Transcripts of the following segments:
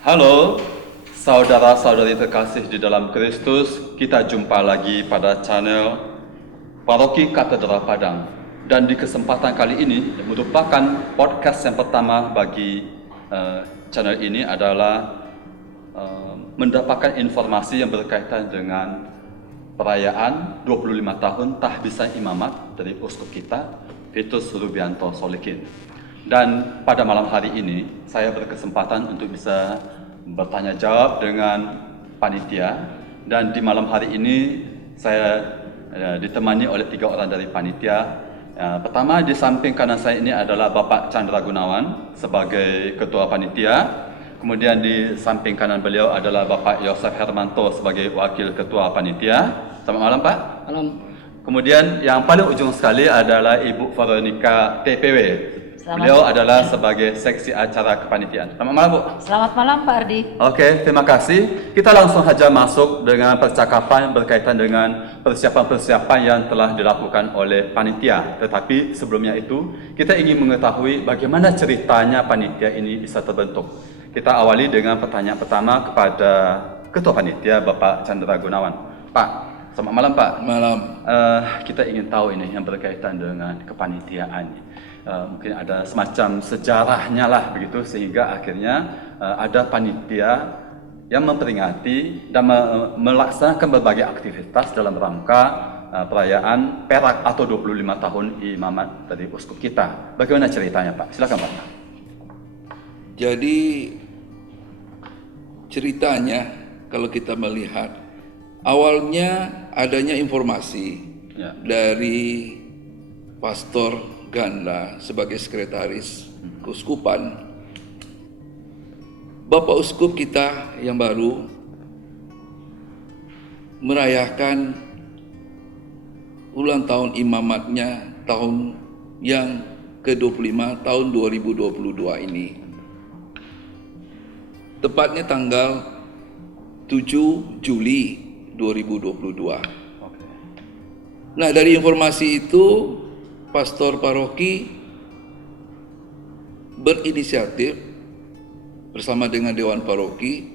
Halo, saudara-saudari terkasih di dalam Kristus, kita jumpa lagi pada channel Paroki Katedral Padang. Dan di kesempatan kali ini merupakan podcast yang pertama bagi channel ini adalah mendapatkan informasi yang berkaitan dengan perayaan 25 tahun tahbisan imamat dari uskup kita, Vitus Rubianto Solikin. Dan pada malam hari ini saya berkesempatan untuk bisa bertanya jawab dengan panitia, dan di malam hari ini saya ditemani oleh 3 orang dari panitia. Pertama, di samping kanan saya ini adalah Bapak Chandra Gunawan sebagai ketua panitia. Kemudian di samping kanan beliau adalah Bapak Yosef Hermanto sebagai wakil ketua panitia. Selamat malam, Pak. Malam. Kemudian yang paling ujung sekali adalah Ibu Veronica TPW. Beliau adalah sebagai seksi acara kepanitiaan. Selamat malam, Bu. Selamat malam, Pak Ardi. Oke, terima kasih. Kita langsung saja masuk dengan percakapan berkaitan dengan persiapan-persiapan yang telah dilakukan oleh panitia. Tetapi sebelumnya itu, kita ingin mengetahui bagaimana ceritanya panitia ini bisa terbentuk. Kita awali dengan pertanyaan pertama kepada Ketua Panitia, Bapak Chandra Gunawan. Pak, selamat malam, Pak. Malam. Kita ingin tahu ini yang berkaitan dengan kepanitiaan. Mungkin ada semacam sejarahnya lah begitu, sehingga akhirnya ada panitia yang memperingati dan melaksanakan berbagai aktivitas dalam rangka perayaan Perak atau 25 tahun imamat dari uskup kita. Bagaimana ceritanya, Pak? Silakan, Pak. Jadi ceritanya kalau kita melihat awalnya adanya informasi dari Pastor Ganda sebagai sekretaris keuskupan. Bapak Uskup kita yang baru merayakan ulang tahun imamatnya tahun yang ke-25 tahun 2022 ini. Tepatnya tanggal 7 Juli 2022. Nah, dari informasi itu Pastor Paroki berinisiatif bersama dengan Dewan Paroki,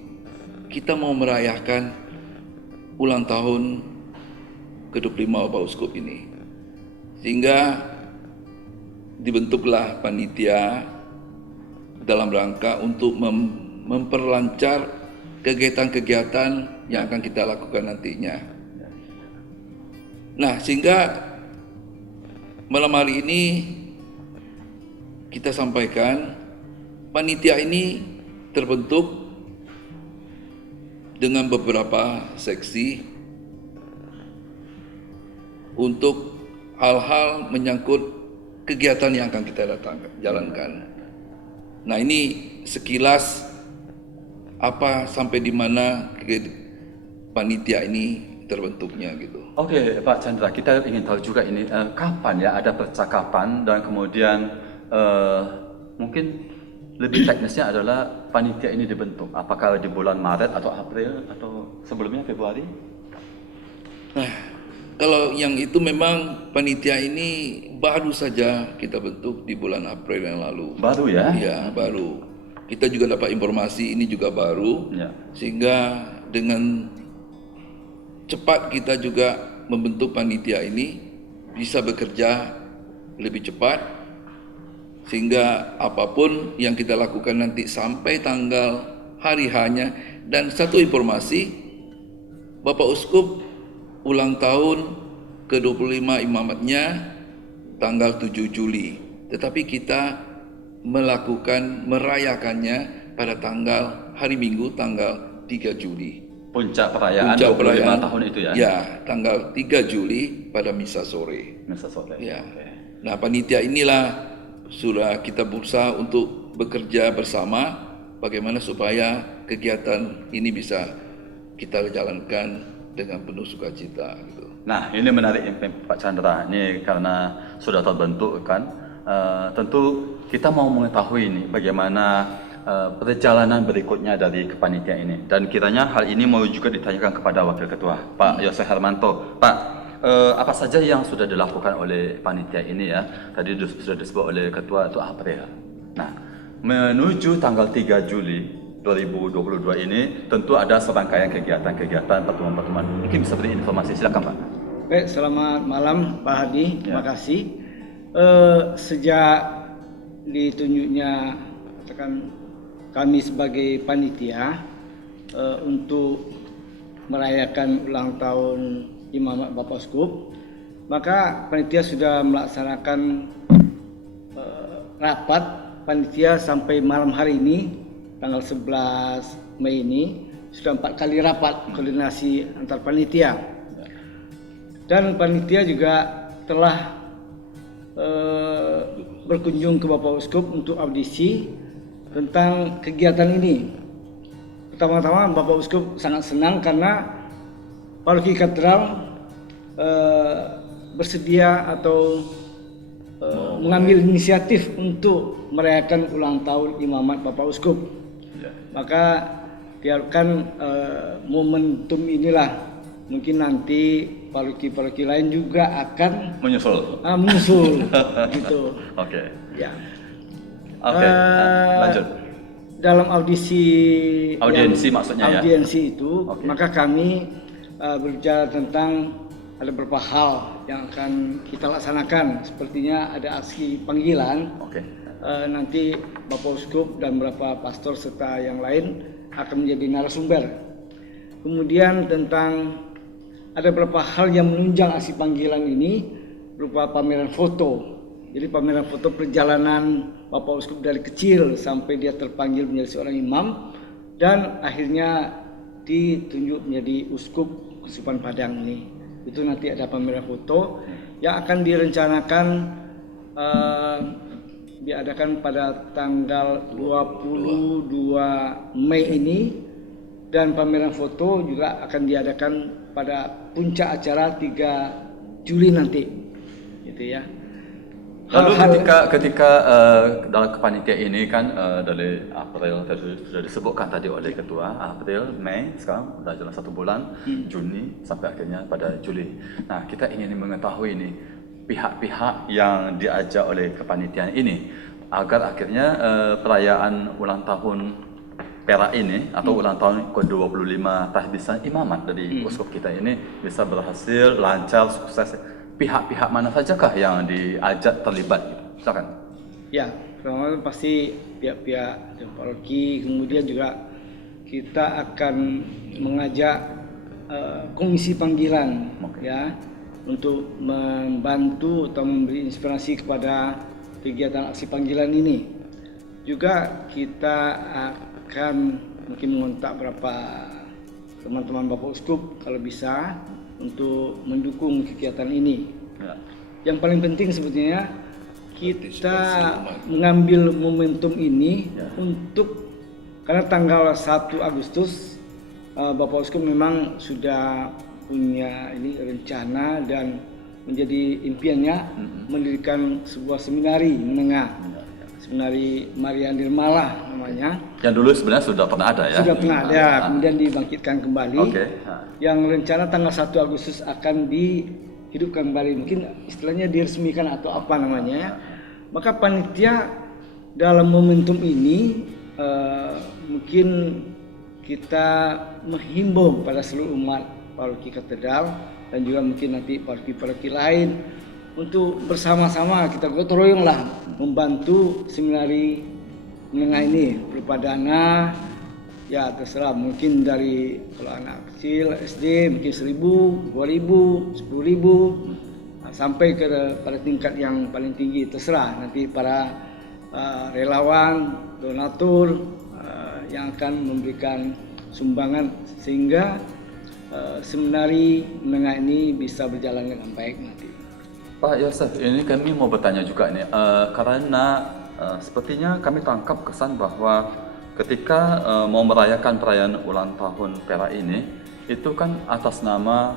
kita mau merayakan ulang tahun ke-25 Bapak Uskup ini. Sehingga dibentuklah panitia dalam rangka untuk memperlancar kegiatan-kegiatan yang akan kita lakukan nantinya. Nah, sehingga malam hari ini kita sampaikan panitia ini terbentuk dengan beberapa seksi untuk hal-hal menyangkut kegiatan yang akan kita jalankan. Nah, ini sekilas apa sampai di mana panitia ini terbentuknya gitu. Oke, Pak Chandra, kita ingin tahu juga ini kapan ya ada percakapan, dan kemudian mungkin lebih teknisnya adalah panitia ini dibentuk. Apakah di bulan Maret atau April atau sebelumnya Februari? Nah, kalau yang itu memang panitia ini baru saja kita bentuk di bulan April yang lalu. Baru ya? Iya, baru. Kita juga dapat informasi ini juga baru, Ya. sehingga dengan cepat kita juga membentuk panitia ini bisa bekerja lebih cepat, sehingga apapun yang kita lakukan nanti sampai tanggal hari hanya. Dan satu informasi, Bapak Uskup ulang tahun ke-25 imamatnya tanggal 7 Juli, tetapi kita merayakannya pada tanggal hari Minggu tanggal 3 Juli. Puncak perayaan 25 tahun itu ya? Ya, tanggal 3 Juli pada misa sore. Misa sore. Ya. Okay. Nah, panitia inilah sudah kita berusaha untuk bekerja bersama bagaimana supaya kegiatan ini bisa kita jalankan dengan penuh sukacita gitu. Nah, ini menarik Pak Chandra. Ini karena sudah terbentuk kan, tentu kita mau mengetahui ini bagaimana perjalanan berikutnya dari kepanitiaan ini, dan kiranya hal ini mau juga ditanyakan kepada Wakil Ketua Pak Yosef Hermanto. Pak, apa saja yang sudah dilakukan oleh panitia ini ya? Tadi sudah disebut oleh Ketua itu April. Nah, menuju tanggal 3 Juli 2022 ini tentu ada serangkaian kegiatan-kegiatan, pertemuan-pertemuan. Mungkin bisa beri informasi, silakan Pak. Baik, selamat malam Pak Hadi, terima kasih. Sejak ditunjuknya kami sebagai panitia untuk merayakan ulang tahun Imamat Bapak Uskup, maka panitia sudah melaksanakan rapat panitia sampai malam hari ini, tanggal 11 Mei ini, sudah 4 kali rapat koordinasi antar panitia. Dan panitia juga telah berkunjung ke Bapak Uskup untuk audisi tentang kegiatan ini. Pertama-tama Bapak Uskup sangat senang karena Paroki Katedral bersedia atau mengambil inisiatif untuk merayakan ulang tahun Imamat Bapak Uskup. Maka diharapkan momentum inilah mungkin nanti paroki-paroki lain juga akan menyusul gitu. Oke. Ya. Lanjut. Dalam audiensi maksudnya ya. Audiensi itu, maka kami berbicara tentang ada beberapa hal yang akan kita laksanakan. Sepertinya ada aksi panggilan. Nanti Bapak Uskup dan beberapa pastor serta yang lain akan menjadi narasumber. Kemudian tentang ada beberapa hal yang menunjang aksi panggilan ini berupa pameran foto. Jadi pameran foto perjalanan Bapak Uskup dari kecil sampai dia terpanggil menjadi seorang imam dan akhirnya ditunjuk menjadi uskup Keuskupan Padang ini. Itu nanti ada pameran foto yang akan direncanakan diadakan pada tanggal 22 Mei ini, dan pameran foto juga akan diadakan pada puncak acara 3 Juli nanti, gitu ya. Lalu ketika dalam kepanitiaan ini kan dari April sudah disebutkan tadi oleh Ketua, April, Mei, sekarang sudah jalan 1 bulan, Juni sampai akhirnya pada Juli. Nah, kita ingin mengetahui ini pihak-pihak yang diajak oleh kepanitiaan ini agar akhirnya perayaan ulang tahun Perak ini atau ulang tahun ke-25 tahbisan imamat dari uskup kita ini bisa berhasil, lancar, sukses. Pihak-pihak mana sajakah yang diajak terlibat? Silakan. Ya, pertama pasti pihak-pihak paroki, kemudian juga kita akan mengajak komisi panggilan ya untuk membantu atau memberi inspirasi kepada kegiatan aksi panggilan ini. Juga kita akan mungkin mengontak beberapa teman-teman Bapak Uskup kalau bisa untuk mendukung kegiatan ini. Yang paling penting sebetulnya kita mengambil momentum ini untuk, karena tanggal 1 Agustus Bapak Uskup memang sudah punya ini rencana dan menjadi impiannya mendirikan sebuah seminari menengah, seminari Maria Nirmala namanya. Yang dulu sebenarnya sudah pernah ada ya? Sudah pernah ada, kemudian dibangkitkan kembali. Yang rencana tanggal 1 Agustus akan dihidupkan kembali, mungkin istilahnya diresmikan atau apa namanya. Maka panitia dalam momentum ini mungkin kita menghimbau pada seluruh umat paroki Katedral dan juga mungkin nanti paroki-paroki lain untuk bersama-sama kita gotong royonglah membantu seminari menengah ini berupa dana. Ya terserah, mungkin dari kalau anak kecil SD mungkin 1.000, 2.000, 10.000 sampai ke pada tingkat yang paling tinggi, terserah nanti para relawan, donatur yang akan memberikan sumbangan sehingga seminari menengah ini bisa berjalan dengan baik nanti. Pak Yosef, ini kami mau bertanya juga nih, karena sepertinya kami tangkap kesan bahwa ketika mau merayakan perayaan ulang tahun Perak ini, itu kan atas nama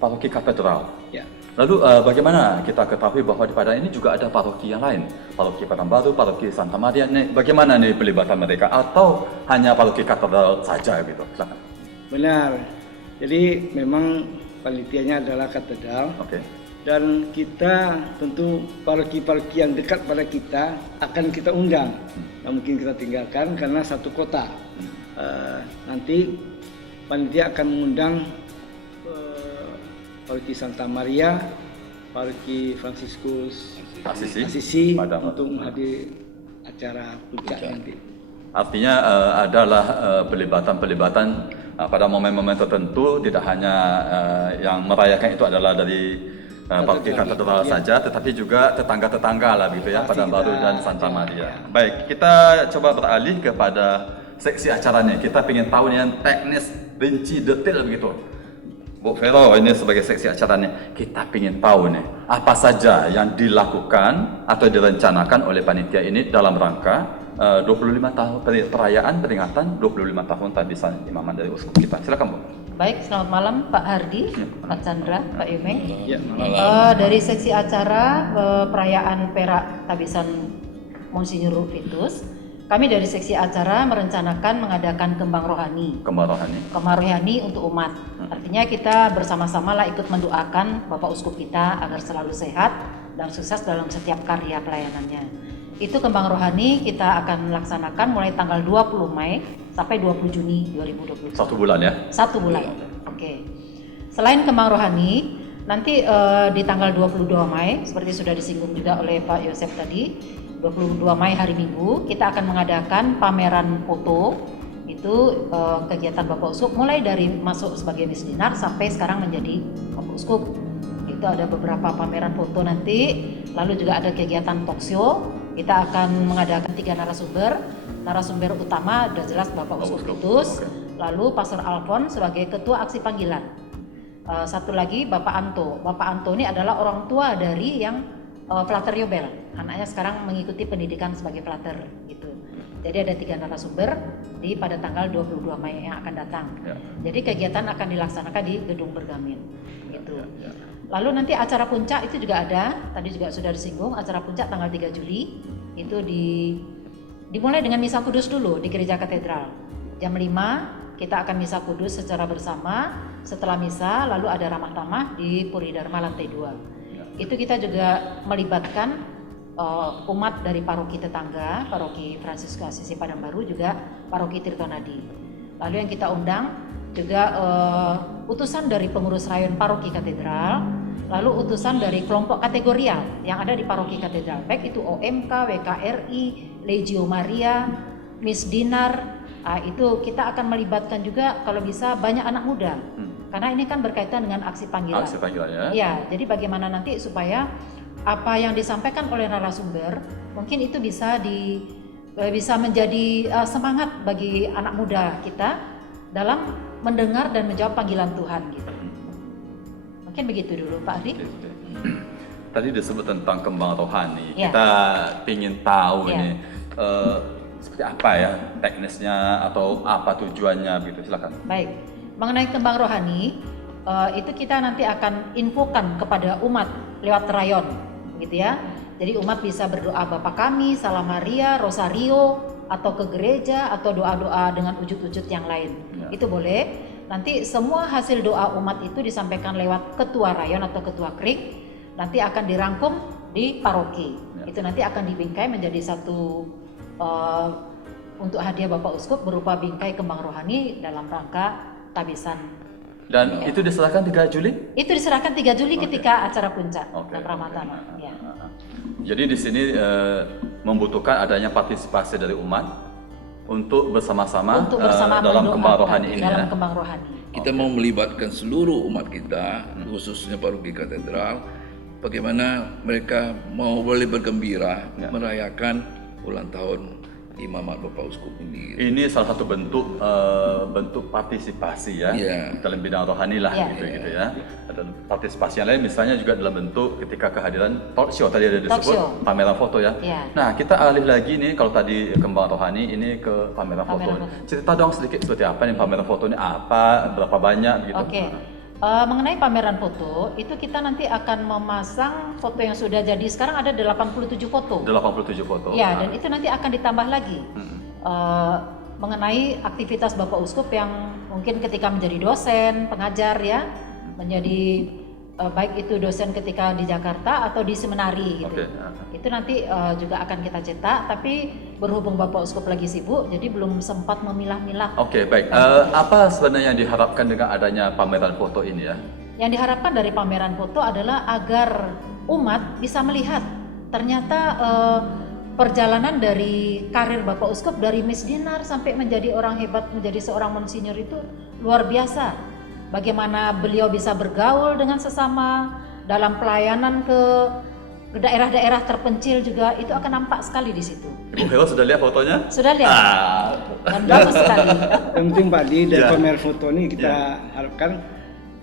Paroki Katedral. Ya. Lalu bagaimana kita ketahui bahwa di Padang ini juga ada paroki yang lain, Paroki Padang Baru, Paroki Santa Maria. Nih, bagaimana nih pelibatan mereka? Atau hanya Paroki Katedral saja gitu? Silakan. Benar. Jadi memang panitianya adalah katedral. Dan kita tentu paroki-paroki yang dekat pada kita akan kita undang. Nah, mungkin kita tinggalkan karena satu kota. nanti panitia akan mengundang Paroki Santa Maria, Paroki Fransiskus Asisi untuk menghadiri acara puncak nanti. Artinya adalah pelibatan pada momen-momen tertentu, tidak hanya yang merayakan itu adalah dari Paroki Katedral saja, tetapi juga tetangga-tetangga lah gitu ya, Padangbaru dan Santa Maria. Baik, kita coba beralih kepada seksi acaranya. Kita ingin tahu nih yang teknis, rinci, detail begitu. Bu Vero ini sebagai seksi acaranya, kita ingin tahu nih apa saja yang dilakukan atau direncanakan oleh panitia ini dalam rangka 25 tahun perayaan peringatan 25 tahun tabisan imaman dari uskup kita. Silakan Bu. Baik, selamat malam Pak Hardi, Pak Chandra, Pak Yume. Ya, Dari seksi acara perayaan perak tabisan Monsinyur Rufus, kami dari seksi acara merencanakan mengadakan kembang rohani. Kembang rohani untuk umat. Artinya kita bersama-sama lah ikut mendoakan Bapak Uskup kita agar selalu sehat dan sukses dalam setiap karya pelayanannya. Itu kembang rohani kita akan laksanakan mulai tanggal 20 Mei sampai 20 Juni 2020. 1 bulan ya? 1 bulan. Oke. Selain kembang rohani, nanti di tanggal 22 Mei seperti sudah disinggung juga oleh Pak Yosef tadi, 22 Mei hari Minggu kita akan mengadakan pameran foto. Itu kegiatan Bapak Uskup mulai dari masuk sebagai misdinar sampai sekarang menjadi Bapak Uskup. Itu ada beberapa pameran foto nanti, lalu juga ada kegiatan talkshow. Kita akan mengadakan 3 narasumber utama udah jelas Bapak Uskup Kudus, lalu Pastor Alfon sebagai ketua aksi panggilan. Satu lagi Bapak Anto. Bapak Anto ini adalah orang tua dari yang Flatter Yobel. Anaknya sekarang mengikuti pendidikan sebagai Flatter gitu. Jadi ada 3 narasumber pada tanggal 22 Mei yang akan datang. Ya. Jadi kegiatan akan dilaksanakan di Gedung Bergamin gitu. Lalu nanti acara puncak itu juga ada, tadi juga sudah disinggung, acara puncak tanggal 3 Juli itu dimulai dengan misa kudus dulu di Gereja Katedral. Jam 5 kita akan misa kudus secara bersama. Setelah misa lalu ada ramah tamah di Puri Dharma lantai 2. Itu kita juga melibatkan umat dari paroki tetangga, Paroki Fransiskus Asisi Padangbaru, juga Paroki Tirtonadi. Lalu yang kita undang juga utusan dari pengurus rayon Paroki Katedral, lalu utusan dari kelompok kategorial yang ada di Paroki Katedral, baik itu OMK, WKRI, Legio Maria, Miss Dinar. Itu kita akan melibatkan juga kalau bisa banyak anak muda. Karena ini kan berkaitan dengan aksi panggilan. Aksi panggilan ya. Ya, jadi bagaimana nanti supaya apa yang disampaikan oleh narasumber mungkin itu bisa menjadi semangat bagi anak muda kita dalam mendengar dan menjawab panggilan Tuhan gitu. Mungkin begitu dulu Pak Ardi. Tadi disebut tentang kembang rohani. Ya. Kita ingin tahu Ya. ini seperti apa ya teknisnya atau apa tujuannya gitu. Silakan. Baik. Mengenai kembang rohani, itu kita nanti akan infokan kepada umat lewat rayon, gitu ya. Jadi umat bisa berdoa Bapa Kami, Salam Maria, Rosario, atau ke gereja, atau doa-doa dengan wujud-wujud yang lain. Ya. Itu boleh. Nanti semua hasil doa umat itu disampaikan lewat ketua rayon atau ketua krik, nanti akan dirangkum di paroki. Ya. Itu nanti akan dibingkai menjadi satu untuk hadiah Bapak Uskup berupa bingkai kembang rohani dalam rangka tabisan. Dan itu diserahkan 3 Juli? Itu diserahkan 3 Juli ketika acara puncak dan Ramadhan. Ya. Jadi di sini membutuhkan adanya partisipasi dari umat untuk bersama-sama dalam kembang rohani ini. Dalam kembang rohani. Kita mau melibatkan seluruh umat kita, khususnya Paroki Katedral, bagaimana mereka mau boleh bergembira merayakan ulang tahun Imamat Bapak Uskup ini. Ini salah satu bentuk partisipasi ya, dalam bidang rohani lah gitu ya. Dan partisipasi yang lain misalnya juga dalam bentuk ketika kehadiran talk show tadi ada disebut pameran foto ya. Nah kita alih lagi nih, kalau tadi kembang rohani ini ke pameran foto. Cerita dong sedikit seperti apa nih pameran foto ini, apa, berapa banyak gitu. Mengenai pameran foto, itu kita nanti akan memasang foto yang sudah jadi. Sekarang ada 87 foto. 87 foto. Ya, dan itu nanti akan ditambah lagi. Mengenai aktivitas Bapak Uskup yang mungkin ketika menjadi dosen, pengajar ya, menjadi baik itu dosen ketika di Jakarta atau di seminari gitu. Itu nanti juga akan kita cetak, tapi berhubung Bapak Uskup lagi sibuk, jadi belum sempat memilah-milah. Oke, baik. Apa sebenarnya yang diharapkan dengan adanya pameran foto ini ya? Yang diharapkan dari pameran foto adalah agar umat bisa melihat ternyata perjalanan dari karir Bapak Uskup dari misdinar sampai menjadi orang hebat, menjadi seorang monsinyur itu luar biasa. Bagaimana beliau bisa bergaul dengan sesama dalam pelayanan ke daerah-daerah terpencil juga, itu akan nampak sekali di situ. Ibu Vero sudah lihat fotonya? Sudah lihat? Dan bagus sekali. Yang penting Pak Di, dari Ya. pamer foto ini kita harapkan,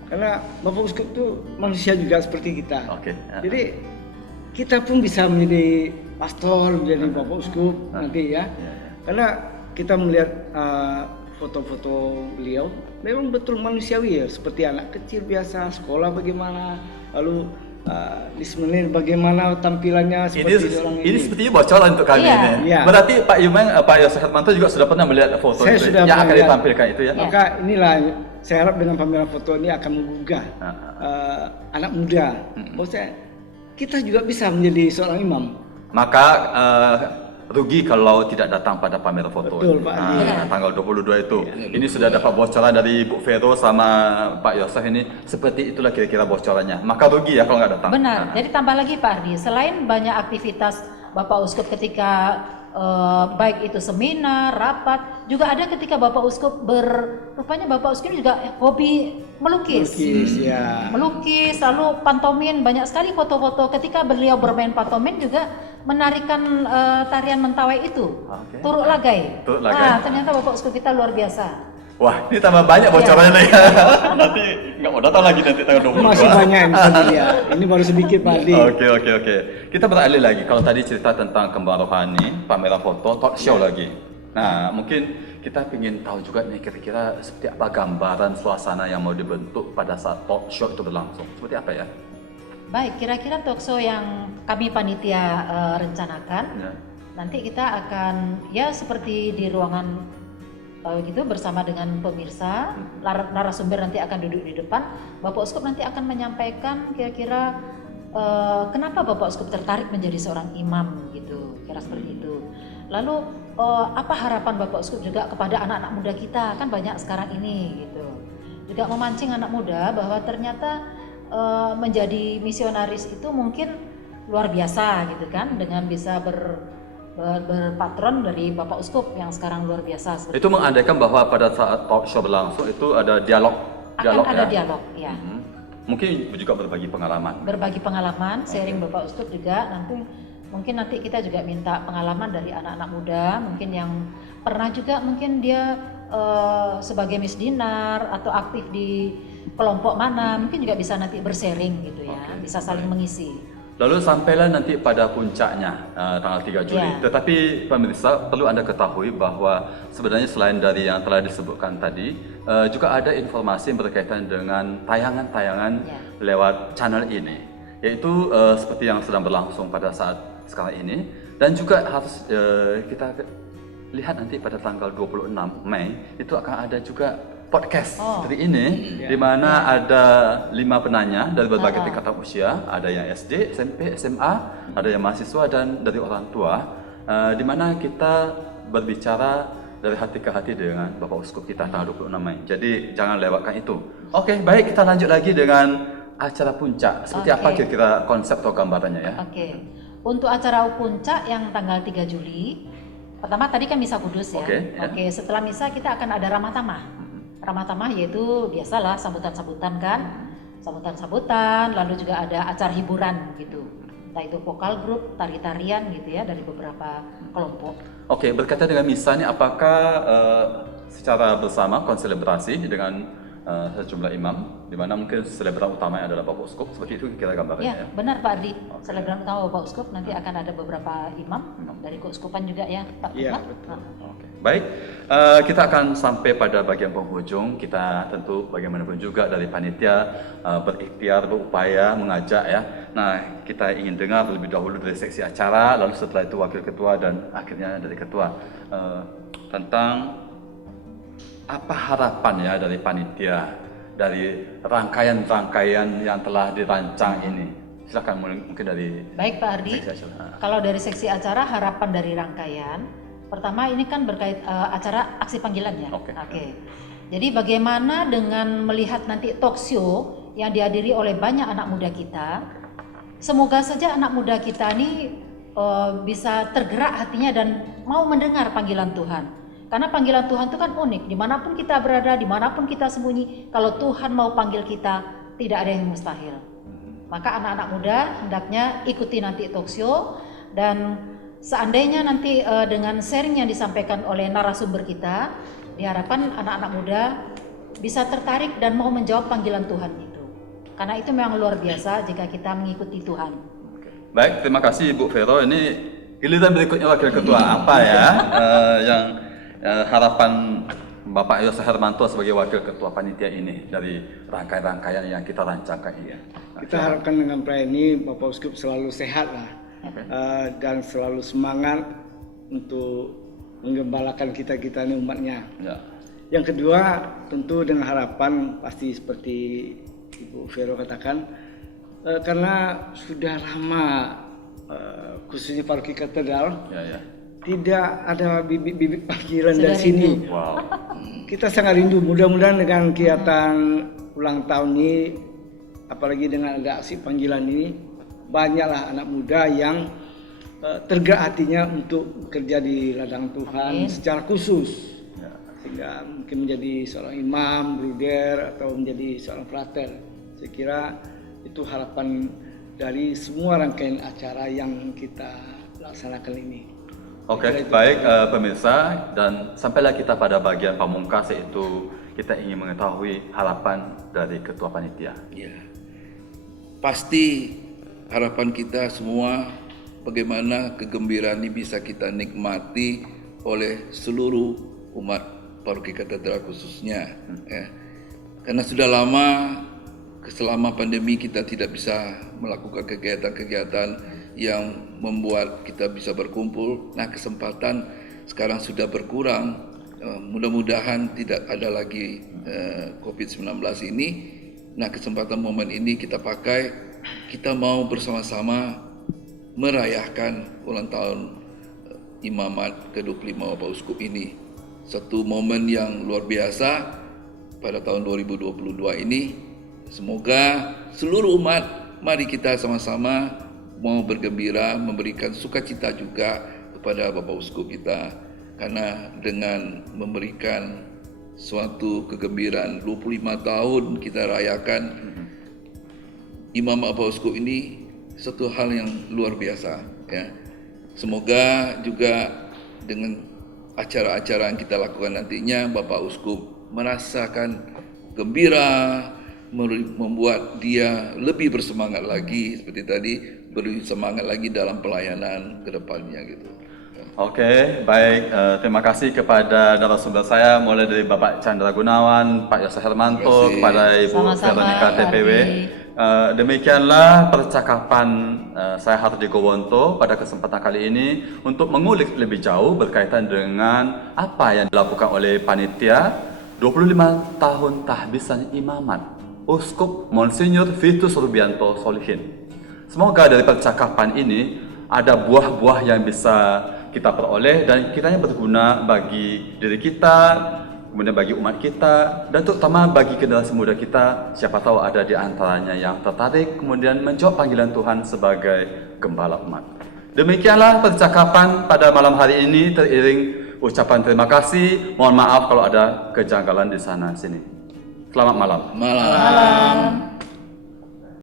karena Bapak Uskup itu manusia juga seperti kita. Oke. Jadi kita pun bisa menjadi pastor, menjadi Bapak Uskup nanti ya. Karena kita melihat foto-foto beliau memang betul manusiawi ya, seperti anak kecil biasa, sekolah bagaimana, lalu Dismenir bagaimana tampilannya seperti orang ini sepertinya bocoran untuk kami Iya. ini. Iya. Berarti Pak Yumeng, Pak Yosef Hermanto juga sudah pernah melihat foto Saya itu sudah yang akan melihat. ditampilkan itu ya. Maka inilah saya harap dengan pameran foto ini akan menggugah anak muda. Maksudnya kita juga bisa menjadi seorang imam. Maka rugi kalau tidak datang pada pameran foto. Betul, ini. Pak. Tanggal 22 itu. Ini sudah dapat bocoran dari Bu Vero sama Pak Yosef ini. Seperti itulah kira-kira bocorannya. Maka rugi ya kalau nggak datang. Benar. Jadi tambah lagi Pak Ardi, selain banyak aktivitas Bapak Uskup ketika baik itu seminar, rapat, juga ada ketika Bapak Uskup rupanya Bapak Uskup juga hobi melukis. Ya. Melukis, lalu pantomin, banyak sekali foto-foto ketika beliau bermain pantomin juga menarikan tarian mentawai itu. Oke. Turut lagai. Turut lagai. Ternyata Bapak Uskup kita luar biasa. Wah, ini tambah banyak bocorannya nih. Nanti nggak mau datang lagi nanti tanggal 22. Masih banyak yang bisa dilihat. Ini baru sedikit Pak Di. Oke. Kita beralih lagi. Kalau tadi cerita tentang kembar rohani, pameran foto, talk show lagi. Nah, mungkin kita ingin tahu juga nih kira-kira seperti apa gambaran suasana yang mau dibentuk pada saat talk show itu berlangsung. Seperti apa ya? Baik, kira-kira talk show yang kami panitia rencanakan, Ya. nanti kita akan ya seperti di ruangan gitu bersama dengan pemirsa, narasumber nanti akan duduk di depan. Bapak Uskup nanti akan menyampaikan kira-kira kenapa Bapak Uskup tertarik menjadi seorang imam gitu, kira seperti itu. Lalu apa harapan Bapak Uskup juga kepada anak-anak muda kita, kan banyak sekarang ini gitu. Juga memancing anak muda bahwa ternyata menjadi misionaris itu mungkin luar biasa gitu kan, dengan bisa berpatron dari Bapak Uskup yang sekarang luar biasa. Seperti Itu mengandaikan bahwa pada saat talk show berlangsung itu ada dialog. akan ada ya? dialog ya. Mungkin juga berbagi pengalaman. Berbagi pengalaman, sharing Bapak Uskup juga mungkin nanti kita juga minta pengalaman dari anak-anak muda, mungkin yang pernah juga mungkin dia sebagai misdinar atau aktif di kelompok mana, mungkin juga bisa nanti bersharing gitu ya, bisa saling mengisi. Lalu sampailah nanti pada puncaknya tanggal 3 Juli. Ya. Tetapi pemirsa perlu Anda ketahui bahwa sebenarnya selain dari yang telah disebutkan tadi, juga ada informasi yang berkaitan dengan tayangan-tayangan Ya. lewat channel ini. Yaitu seperti yang sedang berlangsung pada saat sekarang ini. Dan juga harus kita lihat nanti pada tanggal 26 Mei itu akan ada juga podcast seperti ini, di mana ada 5 penanya dari berbagai tingkatan usia, ada yang SD, SMP, SMA, ada yang mahasiswa dan dari orang tua, di mana kita berbicara dari hati ke hati dengan Bapak Uskup kita tanggal 26 Mei. Jadi jangan lewatkan itu. Oke, baik, kita lanjut lagi dengan acara puncak. Seperti apa kira-kira konsep atau gambarannya ya? Oke. Untuk acara puncak yang tanggal 3 Juli, pertama tadi kan misa kudus ya. Oke, Setelah misa kita akan ada ramah tamah. Ramah tamah yaitu biasalah sambutan-sambutan kan. Sambutan-sambutan, lalu juga ada acara hiburan gitu. Entah itu vokal grup, tari-tarian gitu ya dari beberapa kelompok. Oke, berkaitan dengan misa ini, apakah secara bersama konselebrasi dengan sejumlah imam, di mana mungkin selebran utamanya adalah Bapak Uskup, seperti itu kira gambarannya Ya, ya? benar Pak Ardi. Selebgram utama Bapak Uskup, nanti akan ada beberapa imam dari keuskupan juga ya Pak. Iya, Nah, Oke. Baik, kita akan sampai pada bagian penghujung. Kita tentu bagaimanapun juga dari panitia berikhtiar, berupaya mengajak ya. Nah, kita ingin dengar terlebih dahulu dari seksi acara, lalu setelah itu wakil ketua dan akhirnya dari ketua tentang apa harapan ya dari panitia dari rangkaian-rangkaian yang telah dirancang ini. Silakan mungkin dari baik Pak Ardi. seksi acara. Kalau dari seksi acara harapan dari rangkaian Pertama ini kan berkait acara aksi panggilan ya. Oke. Jadi bagaimana dengan melihat nanti talk show yang dihadiri oleh banyak anak muda kita. Semoga saja anak muda kita ini bisa tergerak hatinya dan mau mendengar panggilan Tuhan. Karena panggilan Tuhan itu kan unik. Dimanapun kita berada, dimanapun kita sembunyi, kalau Tuhan mau panggil kita, tidak ada yang mustahil. Maka anak-anak muda hendaknya ikuti nanti talk show, dan seandainya nanti dengan sharing yang disampaikan oleh narasumber kita, diharapkan anak-anak muda bisa tertarik dan mau menjawab panggilan Tuhan itu. Karena itu memang luar biasa jika kita mengikuti Tuhan. Baik, terima kasih Bu Vero. Ini giliran berikutnya Wakil Ketua apa ya yang harapan Bapak Yosef Hermanto sebagai Wakil Ketua Panitia ini dari rangkaian-rangkaian yang kita rancangkan ini. Kita harapkan dengan perayaan ini Bapak Uskup selalu sehat lah, dan selalu semangat untuk menggembalakan kita ini umatnya. Ya. Yang kedua tentu dengan harapan pasti seperti Ibu Vero katakan, karena sudah lama khususnya Paroki Katedral tidak ada bibit-bibit panggilan dari sini. Wow. Kita sangat rindu, mudah-mudahan dengan kegiatan ulang tahun ini, apalagi dengan ada aksi panggilan ini, banyaklah anak muda yang tergerak hatinya untuk bekerja di ladang Tuhan secara khusus, sehingga mungkin menjadi seorang imam, bruder, atau menjadi seorang frater. Saya kira itu harapan dari semua rangkaian acara yang kita laksanakan ini. Oke, baik pemirsa, dan sampailah kita pada bagian pamungkas, yaitu kita ingin mengetahui harapan dari Ketua Panitia. Ya, pasti harapan kita semua bagaimana kegembiraan ini bisa kita nikmati oleh seluruh umat Paroki Katedral khususnya. Ya. Karena sudah lama selama pandemi kita tidak bisa melakukan kegiatan-kegiatan yang membuat kita bisa berkumpul. Nah, kesempatan sekarang sudah berkurang. Mudah-mudahan tidak ada lagi COVID-19 ini. Nah, kesempatan momen ini kita pakai, kita mau bersama-sama merayakan ulang tahun Imamat ke-25 Bapak Uskup ini. Satu momen yang luar biasa pada tahun 2022 ini. Semoga seluruh umat, mari kita sama-sama mau bergembira, memberikan sukacita juga kepada Bapak Uskup kita. Karena dengan memberikan suatu kegembiraan 25 tahun kita rayakan Imam Bapak Uskup ini, satu hal yang luar biasa ya. Semoga juga dengan acara-acara yang kita lakukan nantinya Bapak Uskup merasakan gembira, membuat dia lebih bersemangat lagi seperti tadi, bersemangat lagi dalam pelayanan ke depannya gitu. Oke, baik. Terima kasih kepada narasumber saya, mulai dari Bapak Chandra Gunawan, Pak Yosef Hermanto, kepada Ibu Veronica TPW. Demikianlah percakapan saya Hardi Gowonto pada kesempatan kali ini untuk mengulik lebih jauh berkaitan dengan apa yang dilakukan oleh panitia 25 tahun tahbisan imamat Uskup Monsinyur Vitus Rubianto Solihin. Semoga dari percakapan ini ada buah-buah yang bisa kita peroleh dan kiranya berguna bagi diri kita, kemudian bagi umat kita, dan terutama bagi generasi muda kita. Siapa tahu ada di antaranya yang tertarik kemudian menjawab panggilan Tuhan sebagai gembala umat. Demikianlah percakapan pada malam hari ini, teriring ucapan terima kasih. Mohon maaf kalau ada kejanggalan di sana sini. Selamat malam. Malam.